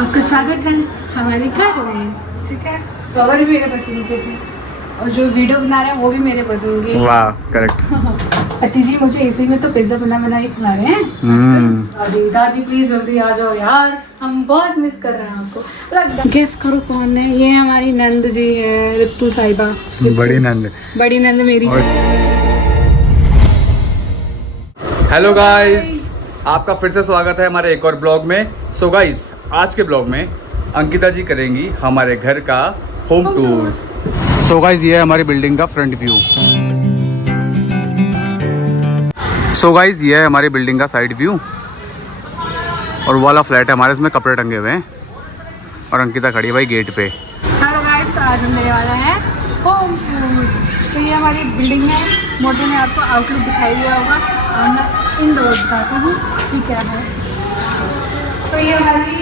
आपका स्वागत है हमारे घर में। ठीक है, कवर भी मेरे पसंद के थे और जो वीडियो बना रहे हैं वो भी मेरे पसंद के। वाह, करेक्ट। अति जी मुझे इसी में तो पिज्जा बना ही खिला रहे हैं। दादी प्लीज जल्दी आ जाओ यार, हम बहुत मिस कर रहे हैं आपको। गेस करो कौन है? ये हमारी नंद जी है, रितु साहिबा। बड़ी नंद मेरी। हेलो गाइस, आपका फिर से स्वागत है हमारे एक और ब्लॉग में। सो गाइस, आज के ब्लॉग में अंकिता जी करेंगी हमारे घर का होम टूर। सो गाइस, ये है हमारी बिल्डिंग का फ्रंट व्यू। सो गाइस, ये है हमारी बिल्डिंग का साइड व्यू और वाला फ्लैट है हमारे, इसमें कपड़े टंगे हुए हैं और अंकिता खड़ी है भाई गेट पे। हेलो गाइस, तो आज हम लेने वाला है होम टूर। तो ये हमारी बिल्डिंग है, मोटे में आपको आउटलुक दिखाई दिया होगा और मैं इनडोर दिखाती हूँ कि क्या है। तो ये हमारी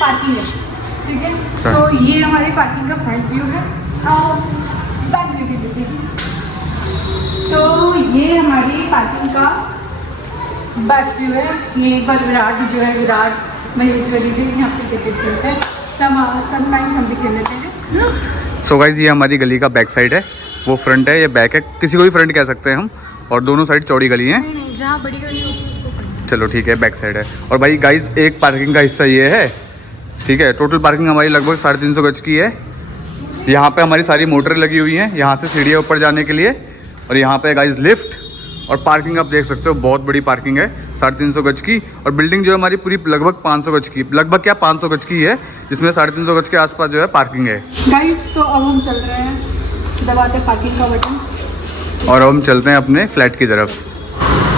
पार्किंग है, ठीक है। तो ये हमारी पार्किंग का फ्रंट व्यू है और बैक व्यू भी देखिए। तो ये हमारी पार्किंग का बैक व्यू है। ये एक बार विराट जो है, विराट महेश्वरी जी यहाँ पे क्रिकेट खेलते हैं, समटाइम्स हम भी खेल लेते हैं। सो गाइस, ये हमारी गली का बैक साइड है, वो फ्रंट है, ये बैक है, किसी को भी फ्रंट कह सकते हैं हम। और दोनों साइड चौड़ी गली है। नहीं, जहाँ बड़ी गली होती है उसको फ्रंट। चलो ठीक है, बैक साइड है। और भाई गाइस, एक पार्किंग का हिस्सा ये है, ठीक है। टोटल पार्किंग हमारी लगभग 350 गज की है। यहाँ पे हमारी सारी मोटरें लगी हुई हैं, यहाँ से सीढ़ियाँ ऊपर जाने के लिए। और यहाँ पे गाइस लिफ्ट और पार्किंग आप देख सकते हो, बहुत बड़ी पार्किंग है 350 गज की। और बिल्डिंग जो है हमारी पूरी लगभग 500 गज की, लगभग क्या 500 गज की है, जिसमें 350 गज के आसपास जो है पार्किंग है। गाइस, तो अब हम चल रहे हैं, दबाते पार्किंग का बटन और अब हम चलते हैं अपने फ्लैट की तरफ।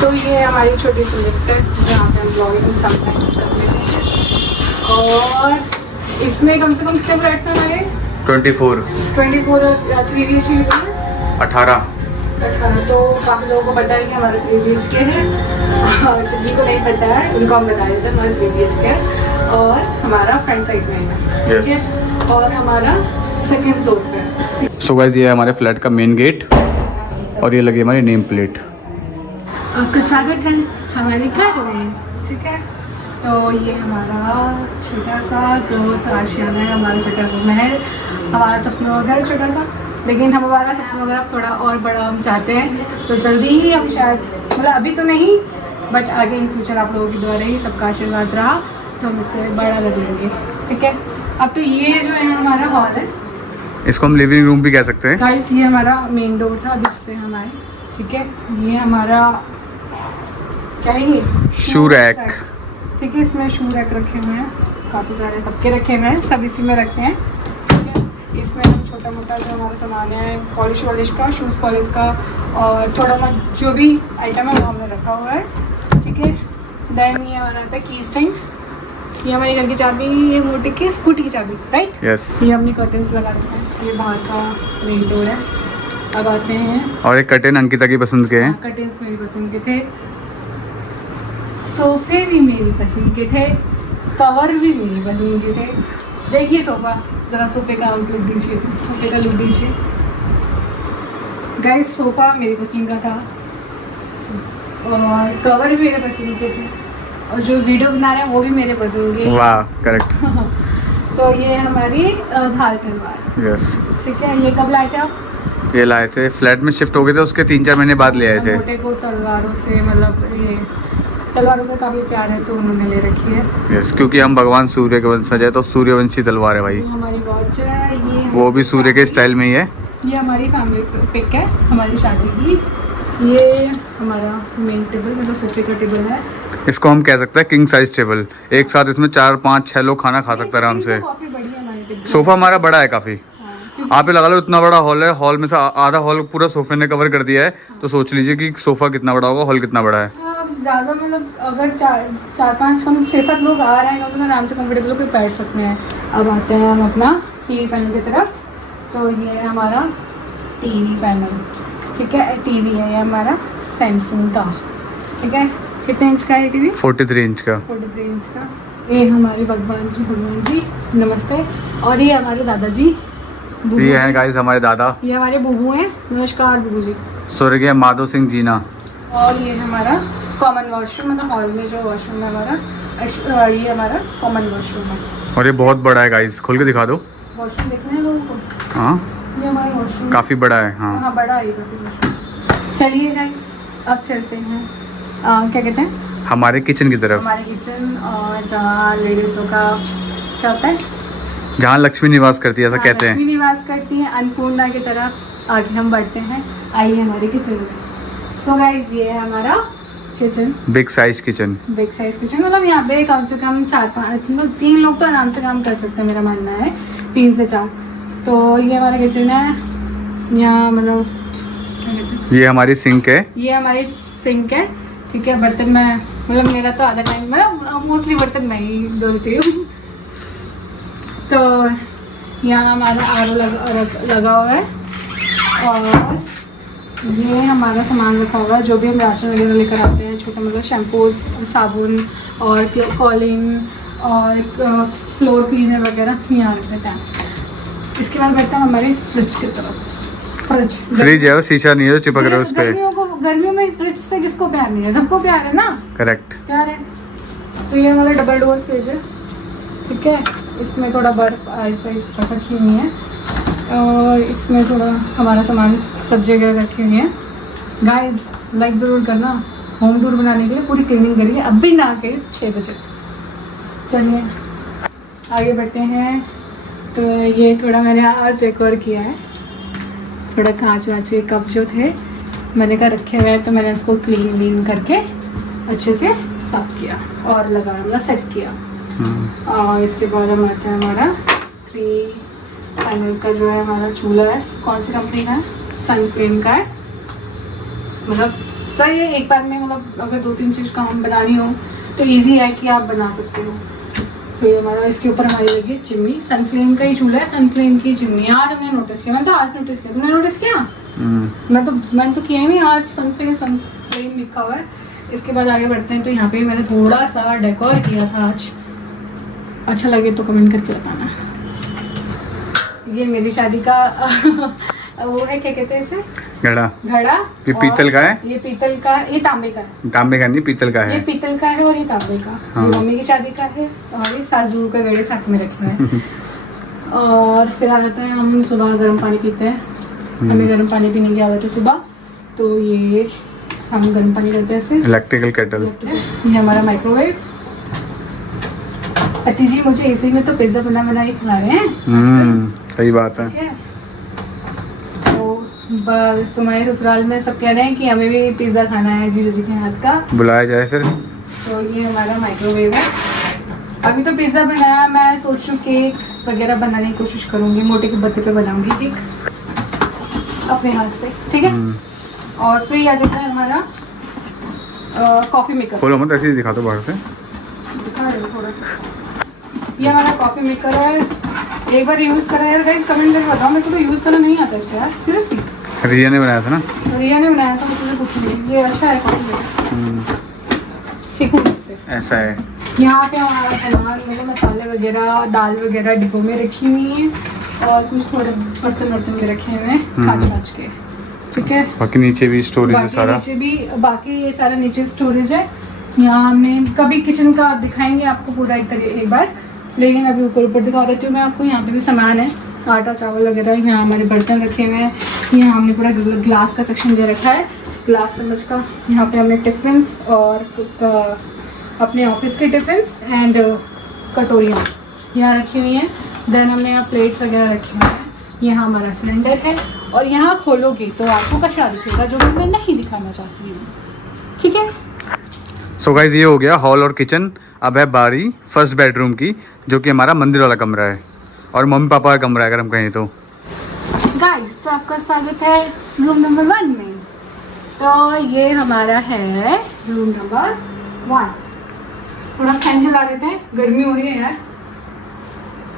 तो ये हमारी छोटी सी लिफ्ट है जहाँ पे हम ब्लॉगिंग समटाइम्स कर लेते हैं। और इसमें कम से कम कितने फ्लैट्स हैं हमारे? 24 और 3 BHK है 18। तो काफ़ी लोगों को पता है कि हमारा 3 BHK है और तो जी को नहीं पता है, उनको हम बता देते हैं हमारा 3 BHK है और हमारा फ्रंट साइड में है, ठीक है। और हमारा सेकेंड फ्लोर पे है। सो गाइस, ये है हमारे फ्लैट का मेन गेट और ये लगी हमारी नेम प्लेट। आपका स्वागत है हमारे घर में, ठीक है। तो ये हमारा छोटा सा ग्रोथ आशियाना है, हमारा छोटा सा महल, हमारा सपनों का घर छोटा सा। लेकिन हम हमारा सपनों का थोड़ा और बड़ा हम चाहते हैं, तो जल्दी ही हम शायद, मतलब अभी तो नहीं, बट आगे इन फ्यूचर आप लोगों के द्वारा ही सबका आशीर्वाद रहा तो हम इससे बड़ा कर लेंगे, ठीक है। अब तो ये जो है हमारा हॉल है, इसको हम लिविंग रूम भी कह सकते हैं। गाइस, ये हमारा मेन डोर था जिससे हम आए, ठीक है। ये हमारा क्या है, ये शू रैक, ठीक है। इसमें शू रैक रखे हुए हैं, काफ़ी सारे सबके रखे हुए हैं, सब इसी में रखते हैं, ठीक है। इसमें हम छोटा मोटा जो हमारा सामान है, पॉलिश वॉलिश का, शूज़ पॉलिश का और थोड़ा बहुत जो भी आइटम है वो हमने रखा हुआ है, ठीक है। देन ये हमारा आता है की स्टैंड, ये हमारी घर की चाबी, ये मोटी की स्कूटी की चाबी, राइट। यस। ये हमने कर्टन्स लगा रखे हैं, ये बाहर का मेन डोर है। अब आते हैं, और एक कर्टेन अंकिता की पसंद के हैं। कर्टन्स मेरी पसंद के थे, सोफे भी मेरी पसंद के थे, कवर भी मेरी पसंद के थे। देखिए सोफा, जरा सोफे का आउटलुक दीजिए, सोफे का लुक दीजिए। गाइस, सोफा मेरी पसंद का था और कवर भी मेरे पसंद के थे और जो वीडियो बना रहे हैं वो भी मेरे पसंद के। वाह, करेक्ट। तो ये हमारी घाल तलवार, यस। ठीक है। ये कब लाए थे आप? ये लाए थे, फ्लैट में शिफ्ट हो गए थे, उसके 3-4 महीने बाद ले आए थे। मोटे को तलवारों से, मतलब ये तलवारों से काफ़ी प्यार है तो उन्होंने ले रखी है। यस, क्योंकि हम भगवान सूर्य के वंशज है, तो सूर्यवंशी तलवार है भाई। ये हमारी वॉच है, ये वो भी सूर्य के स्टाइल में ही है। ये हमारी फैमिली पिक है हमारी शादी की। ये हमारा मेन टेबल, मतलब सोफे का टेबल है, इसको हम कह सकते हैं किंग साइज टेबल। एक साथ इसमें 4, 5, 6 लोग खाना खा सकते हैं आराम से। काफ़ी बड़ी है हमारी टेबल। सोफा हमारा बड़ा है काफ़ी। हाँ, आप ये लगा लो, इतना बड़ा हॉल है, हॉल में से आधा हॉल पूरा सोफे ने कवर कर दिया है, तो सोच लीजिए कि सोफा कितना बड़ा होगा, हॉल कितना बड़ा है। अब ज़्यादा, मतलब अगर 4-5 कम से 6-7 लोग आ रहे हैं तो आराम से कंफर्टेबल होकर बैठ सकते हैं। अब आते हैं हम अपना टीवी पैनल की तरफ। तो ये है हमारा टीवी पैनल, ठीक है। टीवी है ये हमारा सैमसंग का, ठीक है। कितने इंच का है टीवी? 43 इंच का। 43 इंच का। ये हमारे भगवान जी नमस्ते। और ये हमारे दादाजी, ये है गाइस हमारे दादा, ये हमारे बूबू हैं, नमस्कार बूबू जी। स्वर्गीय माधव सिंह जीना। और ये हमारा कॉमन वॉशरूम, मतलब हॉल में जो वॉशरूम है हमारा, ये हमारा कॉमन वॉशरूम है। और ये बहुत बड़ा है गाइस, खोल के दिखा दो। वॉशरूम देखना है लोगों को। हाँ ये हमारा वॉशरूम काफ़ी बड़ा है। हाँ हाँ बड़ा है काफ़ी वॉशरूम। चलिए गाइस अब चलते हैं क्या कहते हैं हमारे किचन की तरफ, हमारे किचन, और जहाँ लेडीज़ों का क्या होता है, जहाँ लक्ष्मी निवास करती है ऐसा कहते लक्ष्मी हैं। निवास करती है, अन्नपूर्णा की तरफ आगे हम बढ़ते हैं। आइए हमारे किचन में। सो गाइस ये है हमारा kitchen, big size kitchen. Big size kitchen. मतलब यहाँ पे कम से कम 3 लोग तो आराम से काम कर सकते हैं, मेरा मानना है 3 से 4। तो ये हमारा किचन है। यहाँ मतलब क्या कहते हैं, ये हमारी सिंक है। ये हमारी सिंक है। ठीक है, बर्तन में मतलब मेरा तो आधा टाइम मतलब मोस्टली बर्तन मैं ही धोती हूँ। तो यहाँ हमारा आर लगा हुआ है, और ये हमारा सामान रखा हुआ है जो भी हम राशन वगैरह लेकर आते हैं, छोटा मतलब शैम्पूज, साबुन और कॉलिंग और फ्लोर क्लीनर वगैरह यहाँ रख देते हैं। इसके बाद बढ़ते हैं हमारे फ्रिज की तरफ। फ्रिज है, वो शीशा नहीं है जो चिपक रहा है उस पे। गर्मियों में फ्रिज से किसको प्यार नहीं है, सबको प्यार है ना। करेक्ट, प्यार है। तो ये हमारा डबल डोर फ्रिज है। ठीक है, इसमें थोड़ा बर्फ आइस वाइस रखी हुई है, और इसमें थोड़ा हमारा सामान सब्जी वगैरह रखी हुई है। गाइस लाइक ज़रूर करना, होम टूर बनाने के लिए पूरी क्लीनिंग करिए, अब भी ना के 6 बजे। चलिए आगे बढ़ते हैं। तो ये थोड़ा मैंने आज डेकोर किया है, थोड़ा कांच वाँच के कप जो थे मैंने कहा रखे हुए हैं, तो मैंने उसको क्लीन करके अच्छे से साफ किया और लगाना सेट किया। और इसके बाद हम आते हैं हमारा 3 पैनल का जो है हमारा चूल्हा है। कौन सी कंपनी का है? सनफ्लेम का है। मतलब सही है, एक बार में मतलब अगर 2-3 चीज़ काम बनानी हो तो इजी है कि आप बना सकते हो। तो ये हमारा, इसके ऊपर हमारी लगी है चिमनी। सनफ्लेम का ही चूल्हा है, सनफ्लेम की चिमनी। आज हमने नोटिस किया, मैंने तो आज नोटिस किया। तुमने नोटिस किया? मैंने तो किया ही नहीं, आज सनफ्लेम लिखा हुआ है। इसके बाद आगे बढ़ते हैं। तो यहाँ पे मैंने थोड़ा सा डेकोर किया था आज, अच्छा लगे तो कमेंट करके बताना। ये मेरी शादी का वो है, क्या कहते हैं इसे, घड़ा। ये पीतल का है, ये पीतल का, ये तांबे का है। तांबे का नहीं, पीतल का है। ये पीतल का है और ये तांबे का। हाँ। ये मम्मी की शादी का है, और ये साजू का घड़े साथ में रखे हैं। और फिर आ जाते हैं हम सुबह गर्म पानी पीते हैं, हमें गर्म पानी पीने की आदत है सुबह। तो ये हम गर्म पानी करते हैं ऐसे। Electrical kettle. ये हमारा माइक्रोवेव। अति जी मुझे इसी में तो पिज्जा बना ही खिला रहे हैं। सही बात है। ठीक है, तो बस तुम्हारे ससुराल में सब कह रहे हैं कि हमें भी पिज्जा खाना है जीजू जी के हाथ का, बुलाया जाए फिर। तो ये हमारा माइक्रोवेव है। अभी तो पिज्जा बनाया, मैं सोचूं केक वगैरह बनाने की कोशिश करूंगी, मोटे के बत्ते पे बनाऊंगी केक अपने हाथ से। ठीक है, और फिर आ जाता है हमारा कॉफ़ी मेकर। खोलो मत, ऐसे ही दिखा दो बाहर से। दिखा रहे हो थोड़ा सा। ये हमारा कॉफ़ी मेकर है, एक बार यूज़ करा है गाइस, कमेंट करके बताओ। मेरे को तो यूज़ करना नहीं आता इसको यार, सीरियसली। रिया ने बनाया था ना, रिया ने बनाया था, मुझे कुछ नहीं। ये अच्छा है कॉफ़ी मेकर, सीखूंगी इससे। ऐसा है। यहाँ पे हमारा सामान मतलब मसाले वगैरह, दाल वगैरह डिब्बों में रखी हुई है, और कुछ थोड़े बर्तन में रखे हुए हैं कांच के। ठीक है, बाकी नीचे भी स्टोरेज है सारा। नीचे भी बाकी ये सारा नीचे स्टोरेज है। यहाँ हमने कभी किचन का दिखाएंगे आपको पूरा एक बार, लेकिन अभी ऊपर दिखा देती हूँ मैं आपको। यहाँ पे भी सामान है, आटा चावल वगैरह। यहाँ हमारे बर्तन रखे हुए हैं। यहाँ हमने पूरा ग्लास का सेक्शन दे रखा है, ग्लास चम्मच का। यहाँ पे हमने टिफ़िन्स और अपने ऑफिस के टिफ़िन्स एंड कटोरियाँ यहाँ रखी हुई हैं। देन हमने यहाँ प्लेट्स वगैरह रखे हुए हैं। यहाँ हमारा सिलेंडर है, और यहाँ खोलोगे तो आपको कचरा दिखेगा, जो कि मैं नहीं दिखाना चाहती हूँ। ठीक है, सो गाइस ये हो गया हॉल और किचन। अब है बारी फर्स्ट बेडरूम की, जो कि हमारा मंदिर वाला कमरा है, और मम्मी पापा का कमरा है अगर हम कहें तो। गाइस तो आपका स्वागत है रूम नंबर 1 में। तो ये हमारा है रूम नंबर 1। थोड़ा फैन चला देते हैं, गर्मी हो रही है यार।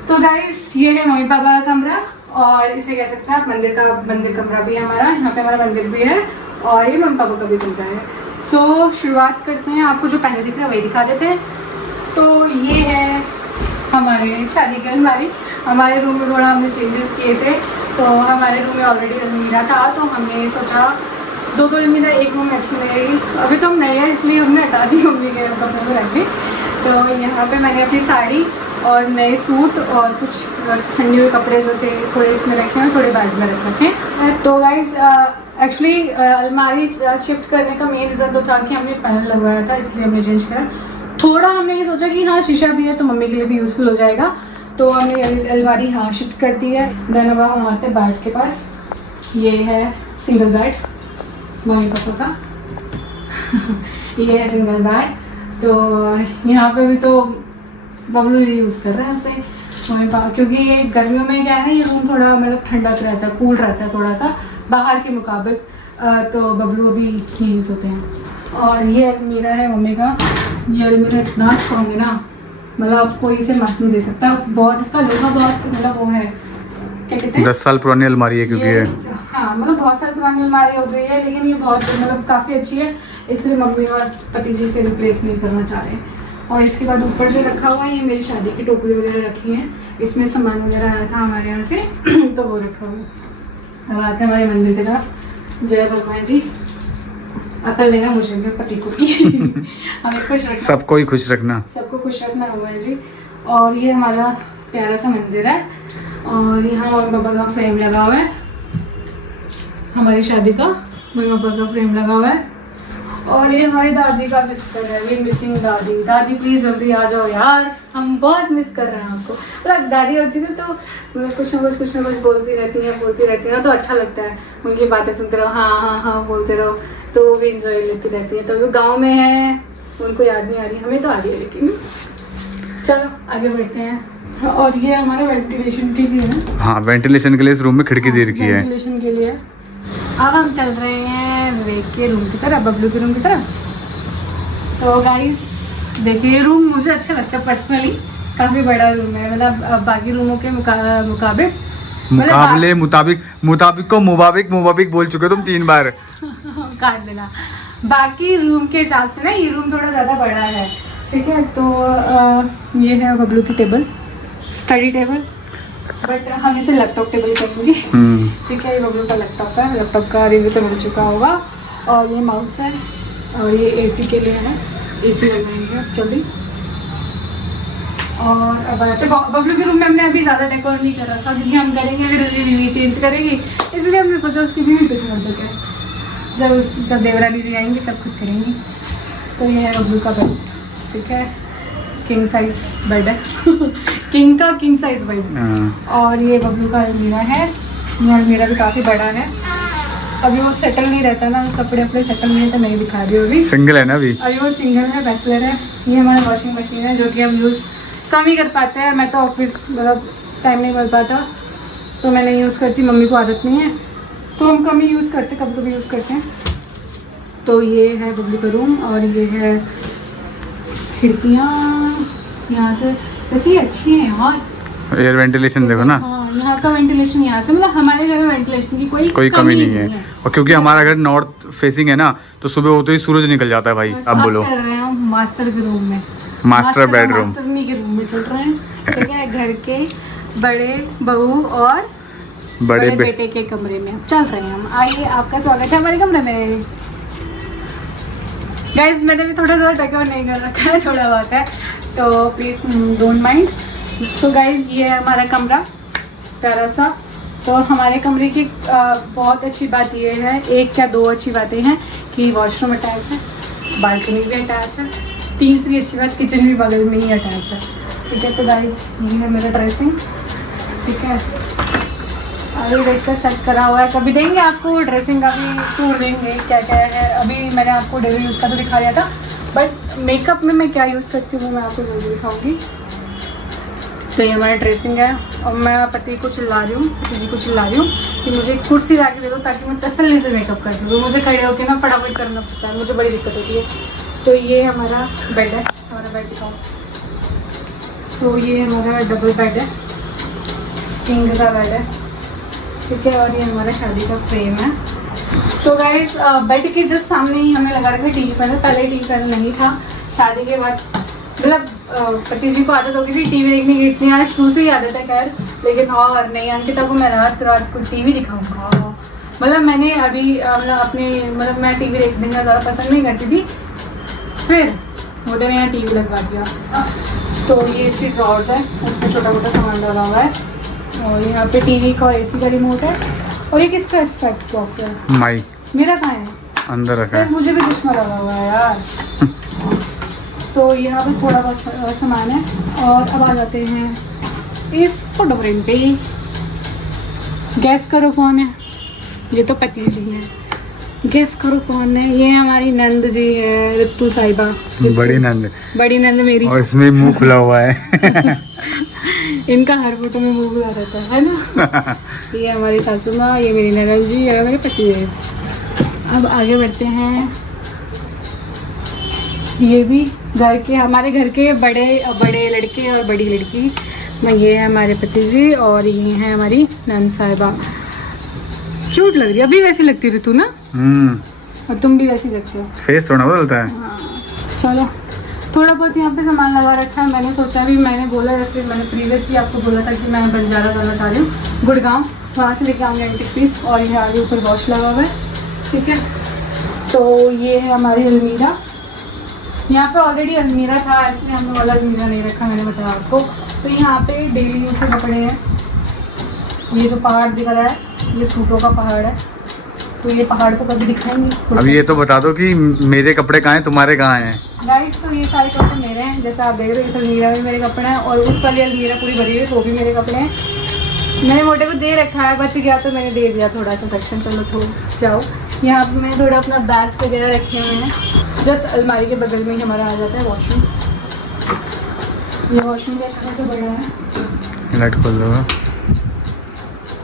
तो गाइस ये है मम्मी पापा का कमरा, और इसे कह सकते हैं आप मंदिर कमरा भी है हमारा। यहाँ पे हमारा मंदिर भी है, और ये मम्मी पापा का भी कमरा है। सो शुरुआत करते हैं, आपको जो पहले दिख रहा है वही दिखा देते हैं। तो ये है हमारे शादी की अलमारी। हमारे रूम में थोड़ा हमने चेंजेस किए थे, तो हमारे रूम में ऑलरेडी अलमीरा था, तो हमने सोचा 2 अलमीरा एक रूम में अच्छी लगेगी। अभी तो हम नए हैं इसलिए हमने हटा दी, मम्मी के कपड़े में रख दी। तो यहाँ पे मैंने अपनी साड़ी और नए सूट और कुछ ठंडी हुए कपड़े जो थे थोड़े इसमें रखे हैं, थोड़े बैग में रख रखे हैं। तो गाइस एक्चुअली अलमारी शिफ्ट करने का मेन रीज़न तो था कि हमने पैनल लगवाया था, इसलिए हमने चेंज करा। थोड़ा हमने ये सोचा कि हाँ शीशा भी है तो मम्मी के लिए भी यूज़फुल हो जाएगा, तो हमने अलमारी हाँ शिफ्ट कर दी है। देन अब हम आते हैं बेड के पास। ये है सिंगल बेड मम्मी पापा का ये है सिंगल बेड। तो यहाँ पे भी तो बबलू यूज़ कर रहे हैं उसे मम्मी पापा, क्योंकि ये गर्मियों में क्या है ना, ये रूम थोड़ा मतलब ठंडा रहता है, कूल रहता है थोड़ा सा बाहर के मुकाबले, तो बबलू अभी यूज़ होते हैं। और ये अलमीरा है मम्मी का। ये अलमीरा इतना स्ट्रॉन्ग है ना, मतलब कोई इसे मात नहीं दे सकता। बहुत इसका लोहा बहुत मतलब वो है, क्या कहते हैं, 10 साल पुरानी अलमारी है क्योंकि ये हाँ मतलब बहुत साल पुरानी अलमारी हो गई है, लेकिन ये बहुत मतलब काफ़ी अच्छी है, इसलिए मम्मी और पति जी से रिप्लेस नहीं करना चाह रहे हैं। और इसके बाद ऊपर जो रखा हुआ है ये मेरी शादी की टोकरी वगैरह रखी हैं, इसमें सामान वगैरह आया था हमारे यहाँ से तो वो रखा हुआ है। अब आते हैं हमारे मंदिर की तरफ। जय भगवान जी, अकल देना मुझे भी पति को भी हमें खुश रखना, सबको ही खुश रखना, सबको खुश रखना भगवान जी। और ये हमारा प्यारा सा मंदिर है और यहाँ मम्मी पापा का फ्रेम लगा हुआ है, हमारी शादी का मम्मी पापा का फ्रेम लगा हुआ है। और ये हमारी दादी का बिस्तर है, वी मिसिंग दादी। दादी प्लीज़ जल्दी आ जाओ यार, हम बहुत मिस कर रहे हैं आपको। मतलब दादी होती थी तो कुछ ना कुछ बोलती रहती हैं तो अच्छा लगता है, उनकी बातें सुनते रहो, हाँ हाँ हाँ बोलते रहो, तो वो भी इंजॉय लेती रहती है। तो वो गाँव में है, उनको याद नहीं आ रही, हमें तो आ रही है, लेकिन चलो आगे बढ़ते हैं। और ये हमारा वेंटिलेशन के लिए है। हाँ वेंटिलेशन के लिए इस रूम में खिड़की दे रखी है। वेंटिलेशन के लिए। अब हम चल रहे हैं विवेक के रूम की तरफ, बबलू के रूम की तरफ। तो गाइस देखिए, रूम मुझे अच्छा लगता है पर्सनली, काफ़ी बड़ा रूम है, मतलब बाकी रूमों के मुताबिक बोल चुके हो तुम 3 बार काट देना। बाकी रूम के हिसाब से ना ये रूम थोड़ा ज़्यादा बड़ा है, ठीक है। तो ये है बबलू की टेबल, स्टडी टेबल, बट हम इसे लैपटॉप टेबल करेंगे, ठीक है। ये बबलू का लैपटॉप का रिव्यू तो मिल चुका होगा। और ये माउस है और ये एसी के लिए है, एसी लगाएंगे एक्चुअली। और अब आते बबलू के रूम में हमने अभी ज़्यादा डेकोर नहीं कर रहा था, क्योंकि हम करेंगे फिर उसकी रिव्यू चेंज करेंगे, इसलिए हमने सोचा उसकी रिव्यू कुछ कर देते हैं, जब देवरानी जी आएंगे तब खुद करेंगे। तो ये है बबलू का बेड, ठीक है, किंग साइज बेड है किंग साइज बेड। और ये बबलू का अलमीरा है, ये अलमीरा भी काफ़ी बड़ा है। अभी वो सेटल नहीं रहता ना, कपड़े अपने सेटल नहीं है तो नहीं दिखा रही हूँ अभी, सिंगल है ना अभी वो सिंगल है, बैचलर है। ये हमारा वॉशिंग मशीन है जो कि हम यूज़ कम ही कर पाते हैं, मैं तो ऑफिस मतलब टाइम नहीं मिल पाता तो मैं नहीं यूज़ करती, मम्मी को आदत नहीं है तो हम कम ही यूज़ करते, कभी कभी यूज़ करते हैं। तो ये है बबलू का रूम और ये है खिड़कियाँ, यहाँ से वैसे ही अच्छी है यार, एयर वेंटिलेशन देखो ना। हाँ यहाँ का वेंटिलेशन यहाँ से, मतलब हमारे घर में वेंटिलेशन की कोई कमी नहीं है। और क्योंकि हमारा घर नॉर्थ फेसिंग है ना, तो सुबह होते ही सूरज निकल जाता है भाई। अब बोलो, चल रहे हैं हम मास्टर के रूम में, मास्टर बेडरूम, मास्टरनी के रूम में चल रहे हैं, ठीक है। घर के बड़े बहू और बड़े बेटे के कमरे में चल रहे हैं हम। आइए, आपका स्वागत है हमारे कमरे में। गाइज मैंने भी थोड़ा सा डेकोर नहीं कर रखा है, थोड़ा बहुत है, तो प्लीज़ डोंट माइंड। तो गाइज ये है हमारा कमरा प्यारा सा। तो हमारे कमरे की बहुत अच्छी बात ये है, एक क्या दो अच्छी बातें हैं कि वॉशरूम अटैच है, बालकनी भी अटैच है, तीसरी अच्छी बात किचन भी बगल में ही अटैच है, ठीक है। तो गाइज ये है मेरा ड्रेसिंग, ठीक है। अभी देख कर सेट करा हुआ है, कभी देंगे आपको ड्रेसिंग का भी टूर देंगे क्या क्या है। अभी मैंने आपको डेली यूज़ का तो दिखा दिया था, बट मेकअप में मैं क्या यूज़ करती हूँ मैं आपको जल्दी दिखाऊंगी। तो ये हमारा ड्रेसिंग है और मैं पति को चिल्ला रही हूँ, पति जी को चिल्ला रही हूँ कि मुझे कुर्सी ला के दे दो ताकि मैं तसल्ली से मेकअप कर सकूँ, मुझे खड़े होकर ना फटाफट करना पड़ता है, मुझे बड़ी दिक्कत होती है। तो ये हमारा बेड है, हमारा बेड दिखाओ। तो ये हमारा डबल बेड है, किंग का बेड है, ठीक है। और ये हमारा शादी का फ्रेम है। तो गाइस बेड के जस्ट सामने ही हमने लगा रखा टीवी पैनल, पहले टीवी पैनल नहीं था, शादी के बाद मतलब पति जी को आदत होगी थी टीवी देखने की, इतनी आज शुरू से ही आदत है खैर, लेकिन और नहीं, अंकिता को मैं रात को टीवी दिखाऊंगा। मतलब मैंने अभी मतलब अपने मतलब मैं टीवी देखने का ज़्यादा पसंद नहीं करती थी, फिर मोटे ने यहाँ टीवी लगवा दिया। तो ये इसकी ड्रॉर्स है, इसमें छोटा मोटा सामान डाला हुआ है। और यहाँ पे टीवी का एसी का रिमोट है। और ये किसका स्पेक्स बॉक्स है? माई मेरा कहाँ है? अंदर रखा है। मुझे भी चश्मा लगा हुआ है यार। तो यहाँ पे थोड़ा बहुत सामान है। और अब आ जाते हैं इस फोटो फ्रेम पे। गैस करो कौन है? ये तो पति जी हैं। गैस करो कौन है? ये हमारी नंद जी है, ऋतु साहिबा। बड़ी नंद। बड़ी नंद मेरी। और इसमें मुंह खुला हुआ है। इनका हर फोटो में मुंह खुला रहता है ना। ये हमारी सासू माँ, ये मेरी नंद जी, ये मेरे पति है। अब आगे बढ़ते हैं। ये भी घर के, हमारे घर के बड़े लड़के और बड़ी लड़की। ये है हमारे पति जी और ये है हमारी नंद साहिबा। क्यूट लग रही है, अभी वैसी लगती ऋतु ना। और तुम भी वैसी लगते हो। फेस थोड़ा बदलता है। हाँ। चलो थोड़ा बहुत यहाँ पे सामान लगा रखा है। मैंने सोचा भी, मैंने बोला जैसे मैंने प्रीवियसली आपको बोला था कि मैं बंजारा जाना चाह रही हूँ, गुड़गांव, वहाँ से लेके आऊँगी एंटीक पीस। और यहाँ आगे ऊपर वॉश लगा हुआ है, ठीक है। तो ये है हमारी अलमीरा। यहाँ पे ऑलरेडी अलमीरा था, इसलिए हमने वाला अलमीरा नहीं रखा, मैंने बताया आपको। तो यहाँ पे डेली यूज के कपड़े हैं। ये जो पहाड़ दिख रहा है, ये सूटों का पहाड़ है। तो ये पहाड़ को कभी दिखाएंगे। अब ये तो बता दो कि मेरे कपड़े कहाँ हैं, तुम्हारे कहाँ हैं? गाइस, तो ये सारे कपड़े मेरे हैं, जैसा आप देख रहे हो। इस अलमीरा में मेरे कपड़े हैं और उस वाली अलमीरा पूरी भरी हुई है, वो भी मेरे कपड़े हैं। मैंने मोटे को दे रखा है, बच गया तो मैंने दे दिया थोड़ा सा सेक्शन। चलो तो जाओ। यहाँ पे मैंने थोड़ा अपना बैग्स वगैरह रखे हुए हैं। जस्ट अलमारी के बगल में ही हमारा आ जाता है वॉशरूम। ये वॉशरूम भी अच्छा खासा बड़ा है। लाइट खोल दो।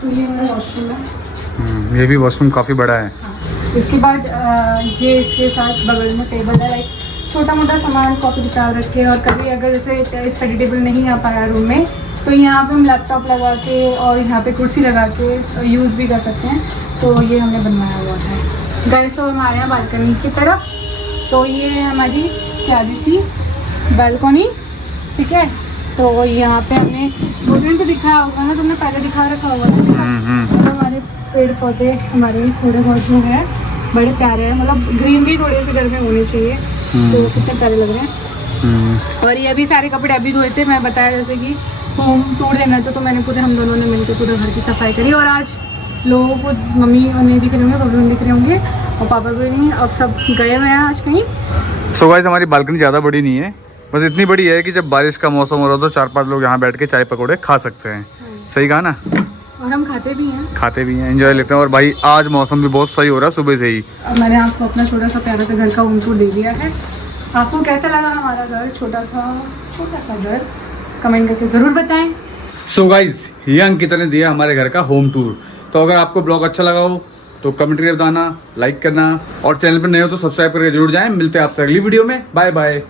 तो ये हमारा वॉशरूम है। ये भी वॉशरूम काफ़ी बड़ा है। हाँ। इसके बाद ये इसके साथ बगल में टेबल है, लाइक छोटा मोटा सामान, कॉपी किताब रख के। और कभी अगर जैसे स्टडी टेबल नहीं आ पाया रूम में, तो यहाँ पे हम लैपटॉप लगा के और यहाँ पे कुर्सी लगा के यूज़ भी कर सकते हैं। तो ये हमने बनवाया हुआ है। गाइस, तो हमारे यहाँ बालकनी की तरफ, तो ये है हमारी प्यारी सी बालकनी, ठीक है। तो यहाँ पे हमने दो दिन तो दिखाया होगा ना, तुमने पहले दिखा रखा होगा ना। तो हमारे पेड़ पौधे हमारे थोड़े बहुत जो है बड़े प्यारे हैं, मतलब ग्रीनरी थोड़ी सी घर में होनी चाहिए। तो कितने प्यारे लग रहे हैं। और ये अभी सारे कपड़े अभी धोए थे। मैं बताया जैसे कि होम टूर देना था, तो मैंने पूरे, हम दोनों ने मिलकर पूरे घर की सफाई करी। और आज लोगों को मम्मी नहीं दिख रहे होंगे, पापा नहीं दिख रहे होंगे और पापा भी नहीं, अब सब गए हुए हैं आज कहीं। सो गाइस, हमारी बालकनी ज़्यादा बड़ी नहीं है, बस इतनी बड़ी है कि जब बारिश का मौसम हो रहा हो तो 4-5 लोग यहाँ बैठ के चाय पकौड़े खा सकते हैं। सही कहा ना? और हम खाते भी हैं, एंजॉय लेते हैं। और भाई आज मौसम भी बहुत सही हो रहा है सुबह से ही। अब मैंने आपको अपना छोटा सा प्यारा सा घर का होम टूर दे दिया है। आपको कैसा लगा हमारा घर, छोटा सा घर, कमेंट करके ज़रूर बताएं। सो गाइज, ये अंकिता ने दिया हमारे घर का होम टूर। तो अगर आपको ब्लॉग अच्छा लगा हो तो कमेंट करके बताना, लाइक करना और चैनल पर नए हो तो सब्सक्राइब करके जरूर जाएं। मिलते हैं आपसे अगली वीडियो में। Bye bye.